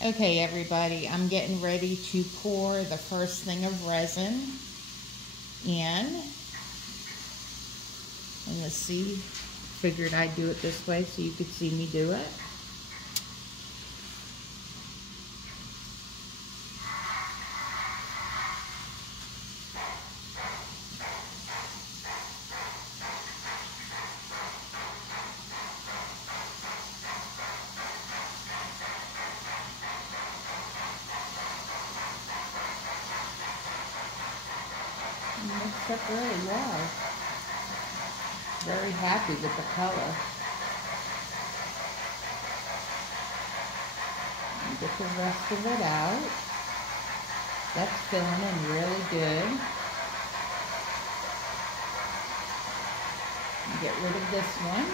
Okay, everybody, I'm getting ready to pour the first thing of resin in. And let's see, figured I'd do it this way so you could see me do it. Mixed up really well. Very happy with the color. And get the rest of it out. That's filling in really good. And get rid of this one.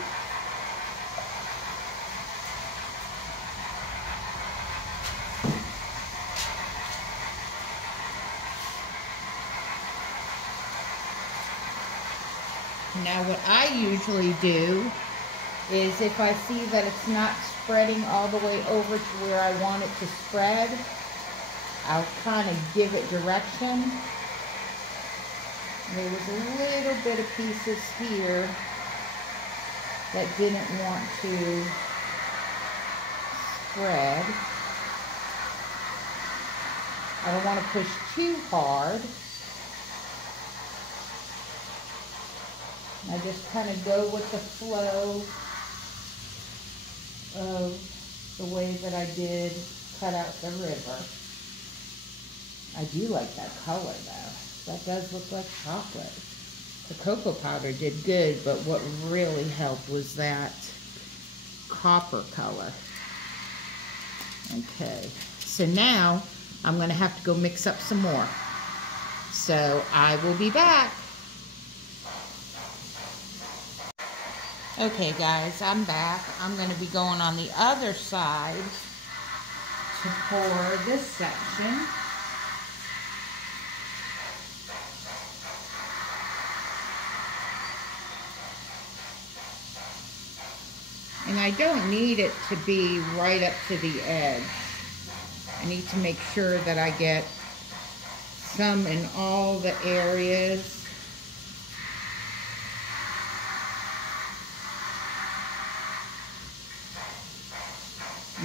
Now what I usually do is if I see that it's not spreading all the way over to where I want it to spread, I'll kind of give it direction. There was a little bit of pieces here that didn't want to spread. I don't want to push too hard. I just kind of go with the flow of the way that I did cut out the river. I do like that color though. That does look like chocolate. The cocoa powder did good, but what really helped was that copper color. Okay, so now I'm gonna have to go mix up some more. So I will be back. Okay guys, I'm back. I'm going to be going on the other side to pour this section. And I don't need it to be right up to the edge. I need to make sure that I get some in all the areas.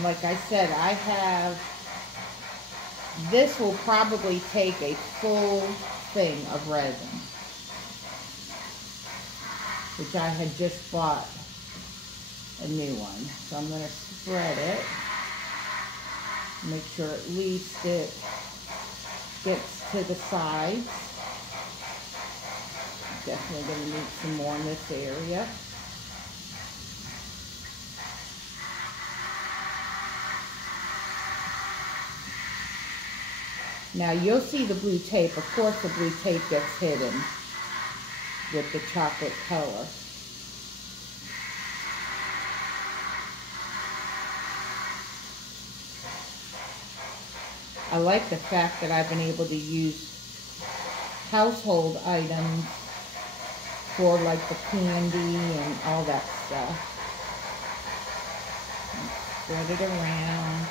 Like I said, this will probably take a full thing of resin, which I had just bought a new one. So I'm going to spread it, make sure at least it gets to the sides. Definitely going to need some more in this area. Now you'll see the blue tape. Of course the blue tape gets hidden with the chocolate color. I like the fact that I've been able to use household items for like the candy and all that stuff. And spread it around.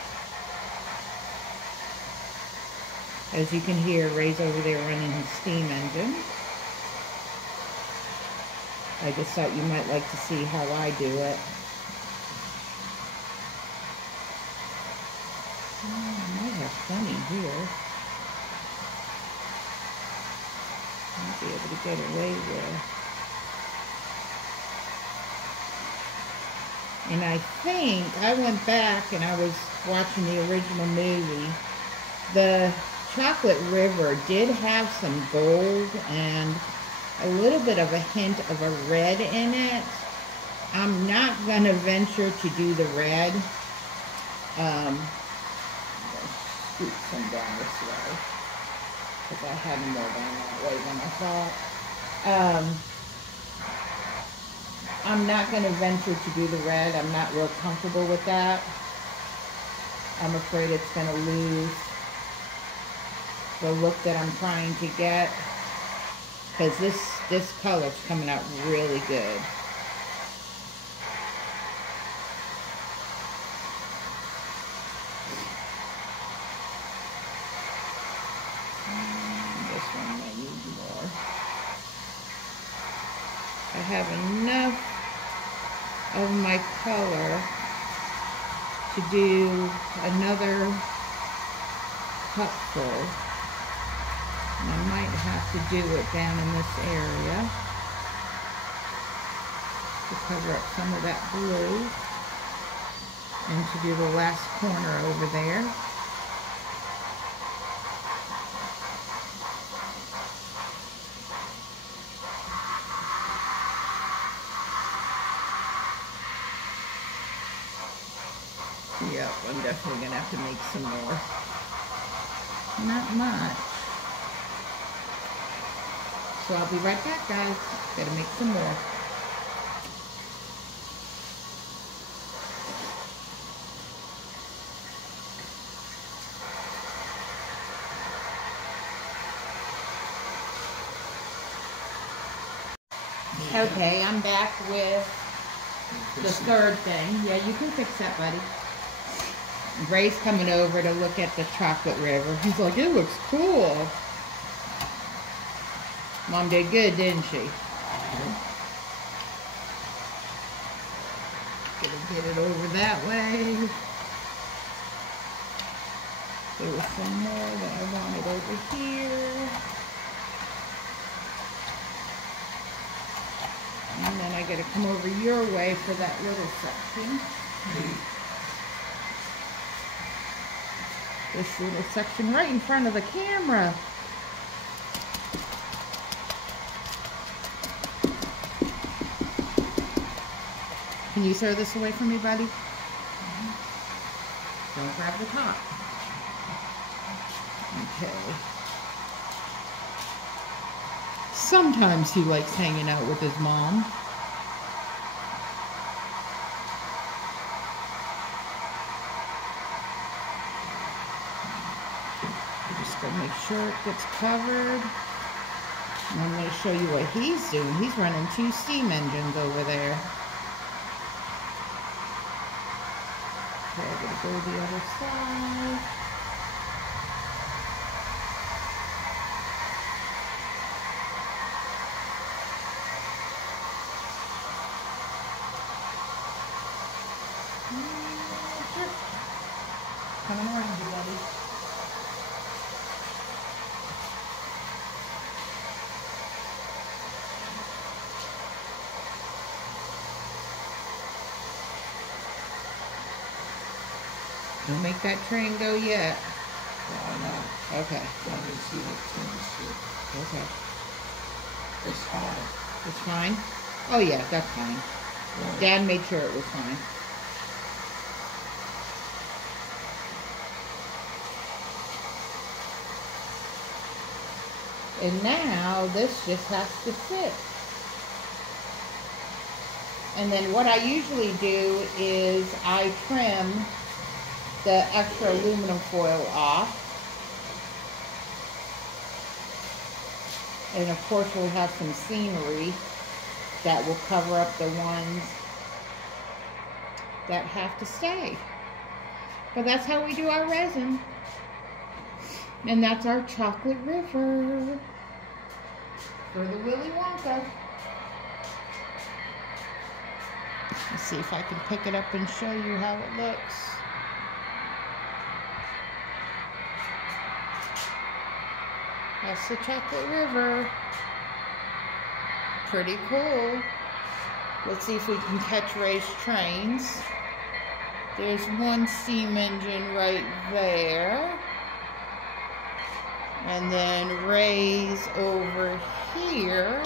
As you can hear, Ray's over there running his steam engine. I just thought you might like to see how I do it. Oh, I might have plenty here. Might be able to get away with. And I think I went back and I was watching the original movie. The Chocolate River did have some gold and a little bit of a hint of a red in it. I'm not going to venture to do the red. I'm going to scoop some down this way because I had more down that way than I thought. I'm not going to venture to do the red. I'm not real comfortable with that. I'm afraid it's going to lose the look that I'm trying to get, because this color's coming out really good. I have enough of my color to do another cupful. And I might have to do it down in this area to cover up some of that blue, and to do the last corner over there. Yep, I'm definitely gonna have to make some more. Not much. So I'll be right back, guys. Gotta make some more. Okay, I'm back with the third thing. Yeah, you can fix that, buddy. Ray's coming over to look at the chocolate river. He's like, it looks cool. Mom did good, didn't she? Gonna get it over that way. There was some more that I wanted over here. And then I gotta come over your way for that little section. This little section right in front of the camera. Can you throw this away from me, buddy? Don't grab the top. Okay. Sometimes he likes hanging out with his mom. Just gonna make sure it gets covered. And I'm gonna show you what he's doing. He's running 2 steam engines over there. Okay, I'm gonna go to the other side. Coming around you, buddy. Don't make that train go yet. Oh, no. Okay. I didn't see that thing. Okay. It's hard. It's fine? Oh yeah, that's fine. Yeah. Dad made sure it was fine. And now this just has to sit. And then what I usually do is I trim the extra aluminum foil off. And of course we'll have some scenery that will cover up the ones that have to stay. But that's how we do our resin. And that's our chocolate river for the Willy Wonka. Let's see if I can pick it up and show you how it looks. That's the chocolate river. Pretty cool. Let's see if we can catch Ray's trains. There's one steam engine right there. And then Ray's over here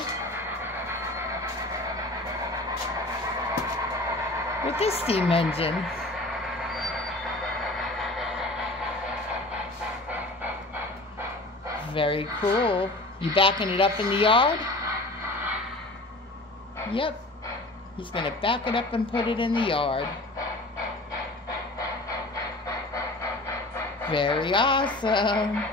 with this steam engine. Very cool. You backing it up in the yard? Yep. He's going to back it up and put it in the yard. Very awesome.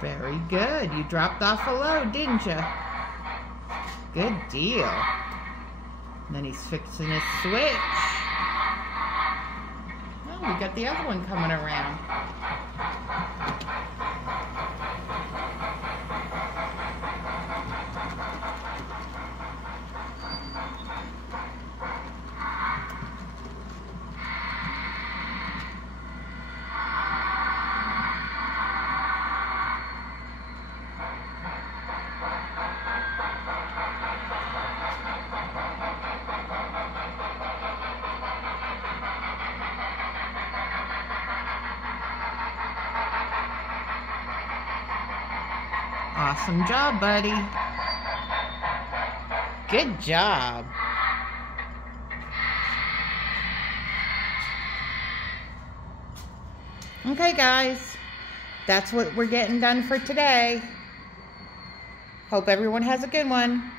Very good. You dropped off a load, didn't you? Good deal. And then he's fixing his switch. Oh, we got the other one coming around. Awesome job, buddy. Good job. Okay, guys. That's what we're getting done for today. Hope everyone has a good one.